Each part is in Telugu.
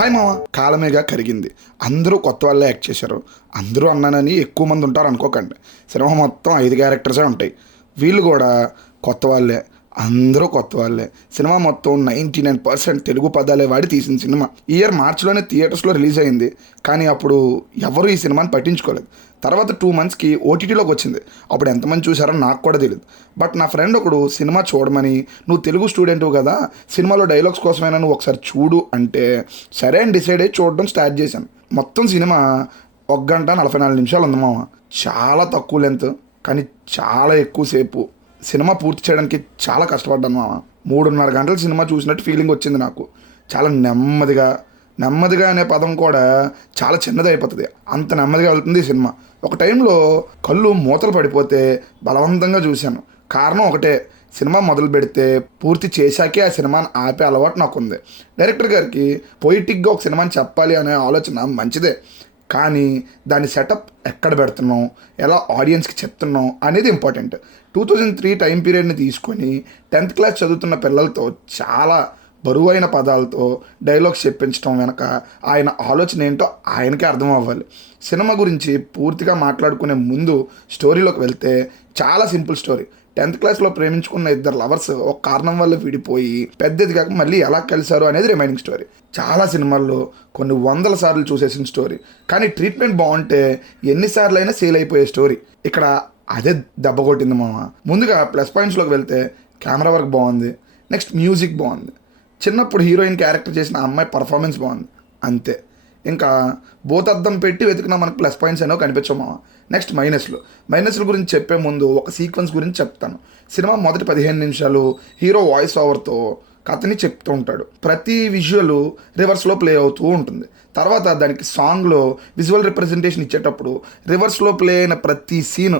హాయ్ మామ. కాలమేగా కరిగింది. అందరూ కొత్త వాళ్ళే యాక్ట్ చేశారు. అందరూ అన్నానని ఎక్కువ మంది ఉంటారు అనుకోకండి. సినిమా మొత్తం 5 క్యారెక్టర్సే ఉంటాయి. వీళ్ళు కూడా కొత్త వాళ్ళే. అందరూ కొత్త వాళ్ళే. సినిమా మొత్తం 99% తెలుగు పదాలే వాడి తీసిన సినిమా. ఈ ఇయర్ మార్చిలోనే థియేటర్స్లో రిలీజ్ అయింది. కానీ అప్పుడు ఎవరు ఈ సినిమాని పట్టించుకోలేదు. తర్వాత 2 మంత్స్కి ఓటీటీలోకి వచ్చింది. అప్పుడు ఎంతమంది చూసారో నాకు కూడా తెలియదు. బట్ నా ఫ్రెండ్ ఒకడు సినిమా చూడమని, నువ్వు తెలుగు స్టూడెంట్ కదా, సినిమాలో డైలాగ్స్ కోసమైనా నువ్వు ఒకసారి చూడు అంటే సరే అని డిసైడ్ అయ్యి చూడడం స్టార్ట్ చేశాను. మొత్తం సినిమా 1 గంట 44 నిమిషాలు ఉంది మామ. చాలా తక్కువ లెంత్, కానీ చాలా ఎక్కువసేపు. సినిమా పూర్తి చేయడానికి చాలా కష్టపడ్డాను మామ. 3.5 గంటల సినిమా చూసినట్టు ఫీలింగ్ వచ్చింది నాకు. చాలా నెమ్మదిగా అనే పదం కూడా చాలా చిన్నది అయిపోతుంది. అంత నెమ్మదిగా వెళ్తుంది ఈ సినిమా. ఒక టైంలో కళ్ళు మూతలు పడిపోతే బలవంతంగా చూశాను. కారణం ఒకటే, సినిమా మొదలు పెడితే పూర్తి చేశాకే ఆ సినిమాని ఆపే అలవాటు నాకుంది. డైరెక్టర్ గారికి పొయిటిక్గా ఒక సినిమాని చెప్పాలి అనే ఆలోచన మంచిదే, కానీ దాని సెటప్ ఎక్కడ పెడుతున్నాం, ఎలా ఆడియన్స్కి చెప్తున్నాం అనేది ఇంపార్టెంట్. 2003 టైం పీరియడ్ని తీసుకొని 10th క్లాస్ చదువుతున్న పిల్లలతో చాలా బరువైన పదాలతో డైలాగ్స్ చెప్పించడం వెనక ఆయన ఆలోచన ఏంటో ఆయనకే అర్థం అవ్వాలి. సినిమా గురించి పూర్తిగా మాట్లాడుకునే ముందు స్టోరీలోకి వెళ్తే చాలా సింపుల్ స్టోరీ. 10th క్లాస్లో ప్రేమించుకున్న 2 లవర్స్ ఒక కారణం వల్ల విడిపోయి పెద్దది కాక మళ్ళీ ఎలా కలిశారు అనేది రిమైనింగ్ స్టోరీ. చాలా సినిమాల్లో కొన్ని 100 సార్లు చూసేసిన స్టోరీ, కానీ ట్రీట్మెంట్ బాగుంటే ఎన్నిసార్లు అయినా సేల్ అయిపోయే స్టోరీ. ఇక్కడ అదే దెబ్బ కొట్టింది మామ. ముందుగా ప్లస్ పాయింట్స్లోకి వెళ్తే కెమెరా వర్క్ బాగుంది, నెక్స్ట్ మ్యూజిక్ బాగుంది, చిన్నప్పుడు హీరోయిన్ క్యారెక్టర్ చేసిన అమ్మాయి పర్ఫార్మెన్స్ బాగుంది, అంతే. ఇంకా బోతద్దం పెట్టి వెతికినా మనకు ప్లస్ పాయింట్స్ అనేవి కనిపించవు మామ. నెక్స్ట్ మైనస్ల గురించి చెప్పే ముందు ఒక సీక్వెన్స్ గురించి చెప్తాను. సినిమా మొదటి 15 నిమిషాలు హీరో వాయిస్ ఓవర్తో కథని చెప్తూ ఉంటాడు. ప్రతి విజువల్ రివర్స్లో ప్లే అవుతూ ఉంటుంది. తర్వాత దానికి సాంగ్లో విజువల్ రిప్రజెంటేషన్ ఇచ్చేటప్పుడు రివర్స్లో ప్లే అయిన ప్రతి సీన్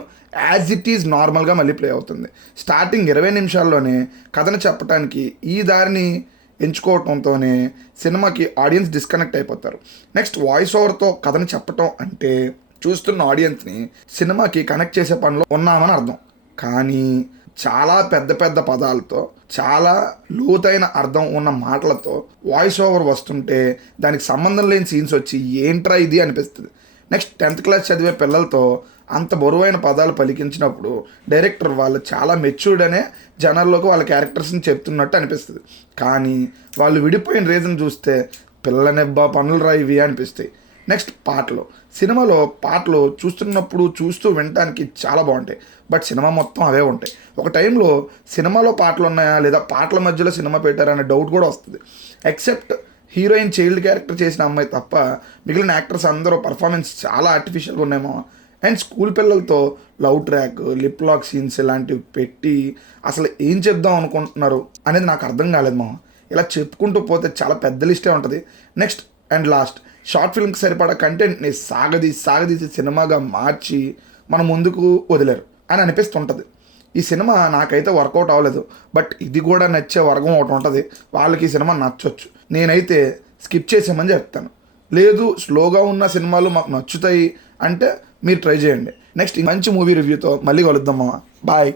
యాజ్ ఇట్ ఈజ్ నార్మల్గా మళ్ళీ ప్లే అవుతుంది. స్టార్టింగ్ 20 నిమిషాల్లోనే కథను చెప్పడానికి ఈ దారిని ఎంచుకోవటంతోనే సినిమాకి ఆడియన్స్ డిస్కనెక్ట్ అయిపోతారు. నెక్స్ట్ వాయిస్ ఓవర్తో కథను చెప్పటం అంటే చూస్తున్న ఆడియన్స్ని సినిమాకి కనెక్ట్ చేసే పనిలో ఉన్నామని అర్థం. కానీ చాలా పెద్ద పదాలతో, చాలా లోతైన అర్థం ఉన్న మాటలతో వాయిస్ ఓవర్ వస్తుంటే దానికి సంబంధం లేని సీన్స్ వచ్చి ఏంట్రా ఇది అనిపిస్తుంది. నెక్స్ట్ 10th క్లాస్ చదివే పిల్లలతో అంత బరువైన పదాలు పలికించినప్పుడు డైరెక్టర్ వాళ్ళు చాలా మెచ్యూర్డ్ అనే జనాల్లోకి వాళ్ళ క్యారెక్టర్స్ని చెప్తున్నట్టు అనిపిస్తుంది. కానీ వాళ్ళు విడిపోయిన రీజన్ చూస్తే పిల్లనెబ్బా పనులు రా ఇవి అనిపిస్తాయి. నెక్స్ట్ సినిమాలో పాటలు చూస్తూ వినడానికి చాలా బాగుంటాయి. బట్ సినిమా మొత్తం అవే ఉంటాయి. ఒక టైంలో సినిమాలో పాటలు ఉన్నాయా లేదా పాటల మధ్యలో సినిమా పెట్టారా అనే డౌట్ కూడా వస్తుంది. ఎక్సెప్ట్ హీరోయిన్ చైల్డ్ క్యారెక్టర్ చేసిన అమ్మాయి తప్ప మిగిలిన యాక్టర్స్ అందరూ పర్ఫార్మెన్స్ చాలా ఆర్టిఫిషియల్గా ఉన్నాయేమో. అండ్ స్కూల్ పిల్లలతో love track, lip lock scenes ఇలాంటివి పెట్టి అసలు ఏం చెప్దాం అనుకుంటున్నారు అనేది నాకు అర్థం కాలేదు మామ. ఇలా చెప్పుకుంటూ పోతే చాలా పెద్ద లిస్టే ఉంటుంది. నెక్స్ట్ అండ్ లాస్ట్, షార్ట్ ఫిల్మ్కి సరిపడా కంటెంట్ని సాగదీసి సినిమాగా మార్చి మన ముందుకు వదిలేరు అని అనిపిస్తుంటుంది. ఈ సినిమా నాకైతే వర్కౌట్ అవ్వలేదు. బట్ ఇది కూడా నచ్చే వర్గం ఒకటి ఉంటుంది, వాళ్ళకి ఈ సినిమా నచ్చొచ్చు. నేనైతే స్కిప్ చేసామని చెప్తాను. లేదు స్లోగా ఉన్న సినిమాలు మాకు నచ్చుతాయి అంటే మీరు ట్రై చేయండి. నెక్స్ట్ మంచి మూవీ రివ్యూతో మళ్ళీ కలుద్దాం మామ. బాయ్.